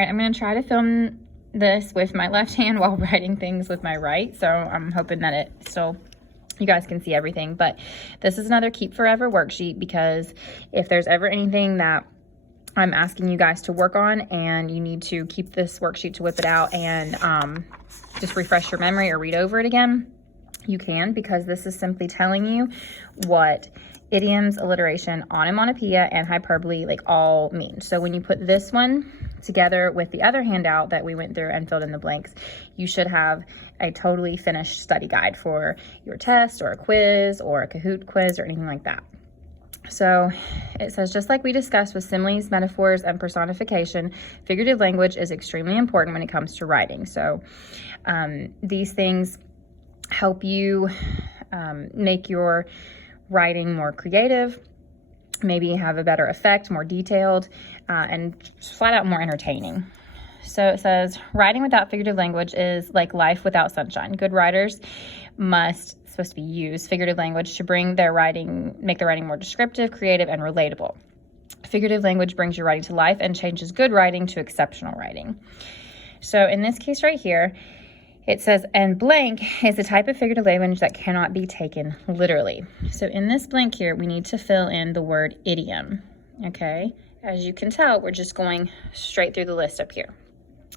right, I'm gonna try to film this with my left hand while writing things with my right. So I'm hoping that it still, you guys can see everything. But this is another Keep Forever worksheet, because if there's ever anything that I'm asking you guys to work on and you need to keep this worksheet to whip it out and just refresh your memory or read over it again, you can, because this is simply telling you what idioms, alliteration, onomatopoeia, and hyperbole like all mean. So when you put this one together with the other handout that we went through and filled in the blanks, you should have a totally finished study guide for your test or a quiz or a Kahoot quiz or anything like that. So it says, just like we discussed with similes, metaphors, and personification, figurative language is extremely important when it comes to writing. So these things help you make your writing more creative, maybe have a better effect, more detailed, and flat out more entertaining. So it says, writing without figurative language is like life without sunshine. Good writers supposed to be use figurative language to make their writing more descriptive, creative, and relatable. Figurative language brings your writing to life and changes good writing to exceptional writing. So in this case right here, it says, and blank is a type of figurative language that cannot be taken literally. So in this blank here, we need to fill in the word idiom, okay? As you can tell, we're just going straight through the list up here.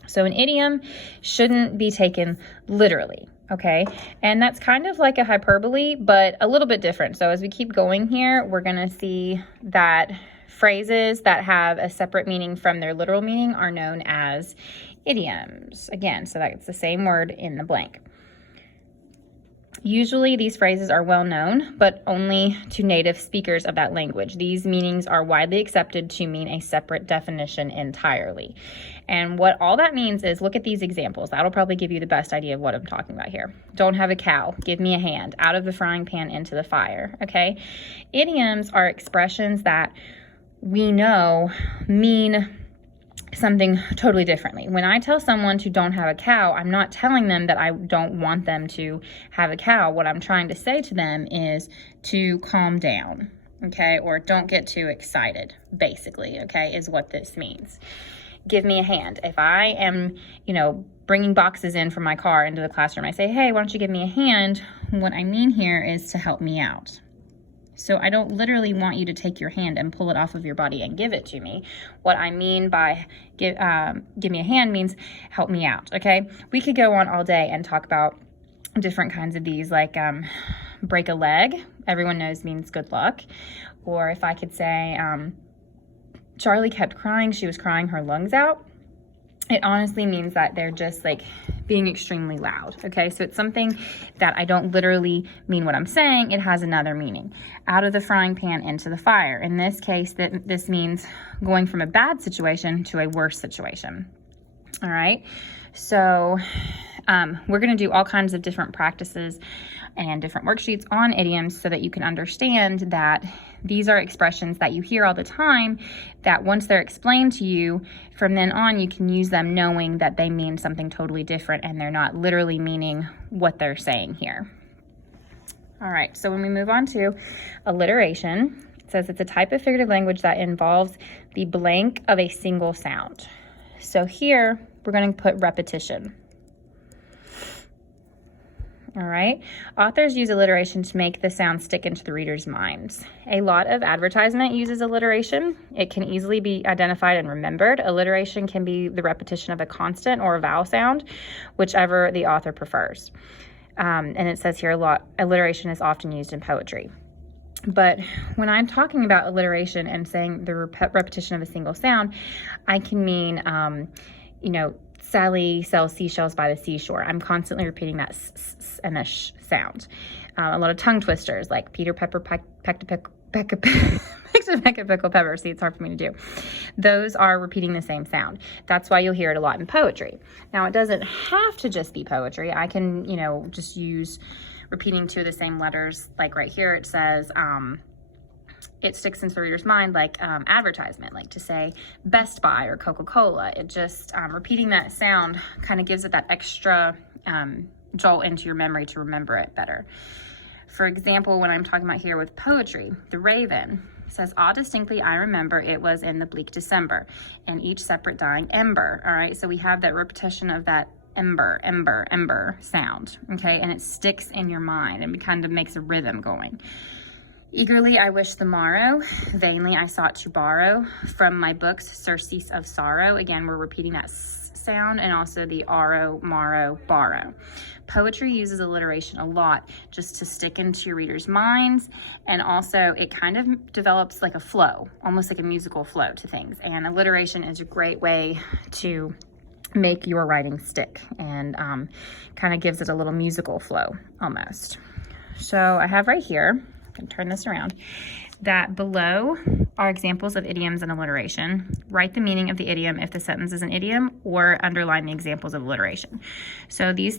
So an idiom shouldn't be taken literally, okay? And that's kind of like a hyperbole, but a little bit different. So as we keep going here, we're gonna see that phrases that have a separate meaning from their literal meaning are known as idioms. Again, so that's the same word in the blank. Usually these phrases are well known, but only to native speakers of that language. These meanings are widely accepted to mean a separate definition entirely. And what all that means is, look at these examples. That'll probably give you the best idea of what I'm talking about here. Don't have a cow, give me a hand, out of the frying pan into the fire, okay? Idioms are expressions that we know mean something totally differently. When I tell someone to don't have a cow, I'm not telling them that I don't want them to have a cow. What I'm trying to say to them is to calm down, okay? Or don't get too excited, basically, okay, is what this means. Give me a hand. If I am, bringing boxes in from my car into the classroom, I say, hey, why don't you give me a hand? What I mean here is to help me out. So I don't literally want you to take your hand and pull it off of your body and give it to me. What I mean by give me a hand means help me out, okay? We could go on all day and talk about different kinds of these, like break a leg, everyone knows means good luck. Or if I could say, Charlie kept crying, she was crying her lungs out. It honestly means that they're just like being extremely loud, okay? So it's something that I don't literally mean what I'm saying, it has another meaning. Out of the frying pan into the fire. In this case, this means going from a bad situation to a worse situation, all right? So we're gonna do all kinds of different practices and different worksheets on idioms so that you can understand that these are expressions that you hear all the time, that once they're explained to you, from then on you can use them knowing that they mean something totally different and they're not literally meaning what they're saying here. All right, so when we move on to alliteration, it says it's a type of figurative language that involves the blank of a single sound. So here we're going to put repetition. All right, authors use alliteration to make the sound stick into the reader's minds. A lot of advertisement uses alliteration. It can easily be identified and remembered. Alliteration can be the repetition of a consonant or a vowel sound, whichever the author prefers. And it says here alliteration is often used in poetry. But when I'm talking about alliteration and saying the repetition of a single sound, I can mean, Sally sells seashells by the seashore. I'm constantly repeating that s and the sh sound. A lot of tongue twisters like Peter Pepper pecked a peck of pickled pepper. See, it's hard for me to do. Those are repeating the same sound. That's why you'll hear it a lot in poetry. Now, it doesn't have to just be poetry. I can, just use repeating two of the same letters. Like right here, it says, it sticks into the reader's mind like advertisement, like to say Best Buy or Coca-Cola. It just, repeating that sound kind of gives it that extra jolt into your memory to remember it better. For example, when I'm talking about here with poetry, the raven says, "Ah, distinctly I remember it was in the bleak December, and each separate dying ember." All right, so we have that repetition of that ember, ember, ember sound, okay? And it sticks in your mind and kind of makes a rhythm going. "Eagerly I wish the morrow, vainly I sought to borrow from my books surcease of sorrow." Again, we're repeating that sound, and also the arrow, morrow, borrow. Poetry uses alliteration a lot just to stick into your readers' minds, and also it kind of develops like a flow, almost like a musical flow to things. And alliteration is a great way to make your writing stick, and kind of gives it a little musical flow almost. So I have right here, I can turn this around, that below are examples of idioms and alliteration. Write the meaning of the idiom if the sentence is an idiom, or underline the examples of alliteration. So these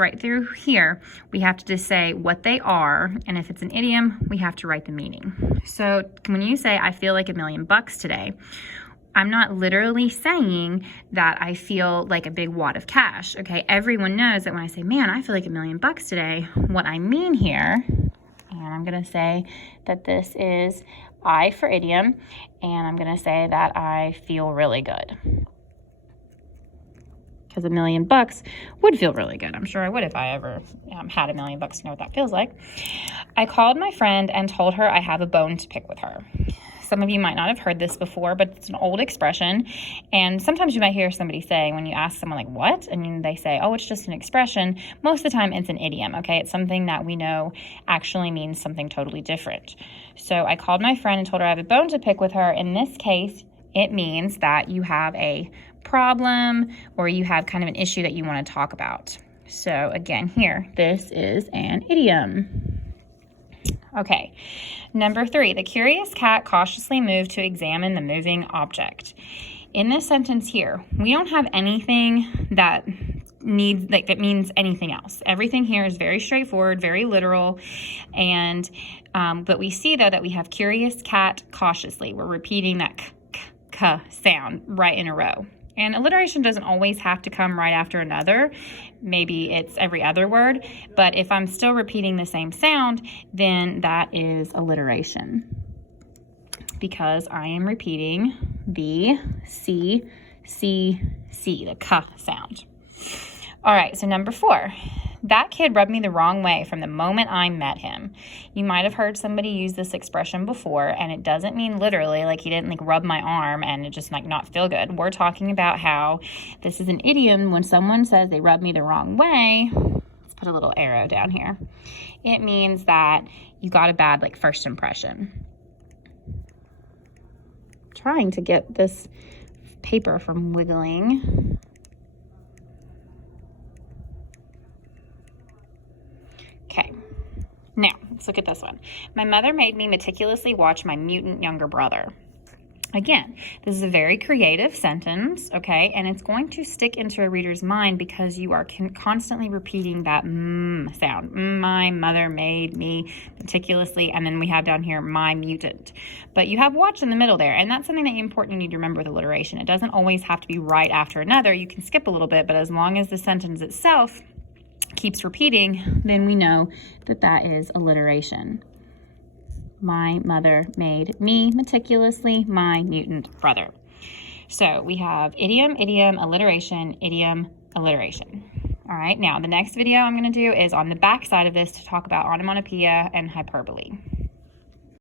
right through here, we have to just say what they are, and if it's an idiom, we have to write the meaning. So when you say, "I feel like $1,000,000 today," I'm not literally saying that I feel like a big wad of cash, okay? Everyone knows that when I say, "Man, I feel like $1,000,000 today," what I mean here, and I'm gonna say that this is I for idiom, and I'm gonna say that I feel really good. Because $1,000,000 would feel really good. I'm sure I would if I ever had $1,000,000 to know what that feels like. "I called my friend and told her I have a bone to pick with her." Some of you might not have heard this before, but it's an old expression. And sometimes you might hear somebody say, when you ask someone like, "What?" and they say, "Oh, it's just an expression." Most of the time it's an idiom, okay? It's something that we know actually means something totally different. So "I called my friend and told her I have a bone to pick with her." In this case, it means that you have a problem, or you have kind of an issue that you want to talk about. So again, here, this is an idiom. Okay, number 3, the curious cat cautiously moved to examine the moving object. In this sentence here, we don't have anything that means anything else. Everything here is very straightforward, very literal, and but we see though that we have curious cat cautiously. We're repeating that k sound right in a row. And alliteration doesn't always have to come right after another. Maybe it's every other word, but if I'm still repeating the same sound, then that is alliteration, because I am repeating the C, the k sound. All right, so number 4. That kid rubbed me the wrong way from the moment I met him. You might have heard somebody use this expression before, and it doesn't mean literally like he didn't rub my arm and it just not feel good. We're talking about how this is an idiom. When someone says they rubbed me the wrong way, let's put a little arrow down here. It means that you got a bad first impression. I'm trying to get this paper from wiggling. Okay, now let's look at this one. My mother made me meticulously watch my mutant younger brother. Again, this is a very creative sentence, okay, and it's going to stick into a reader's mind because you are constantly repeating that sound. My mother made me meticulously, and then we have down here my mutant. But you have watch in the middle there, and that's something that you need to remember with alliteration. It doesn't always have to be right after another. You can skip a little bit, but as long as the sentence itself keeps repeating, then we know that that is alliteration. My mother made me meticulously my mutant brother. So we have idiom, idiom, alliteration, idiom, alliteration. All right, now the next video I'm going to do is on the back side of this to talk about onomatopoeia and hyperbole.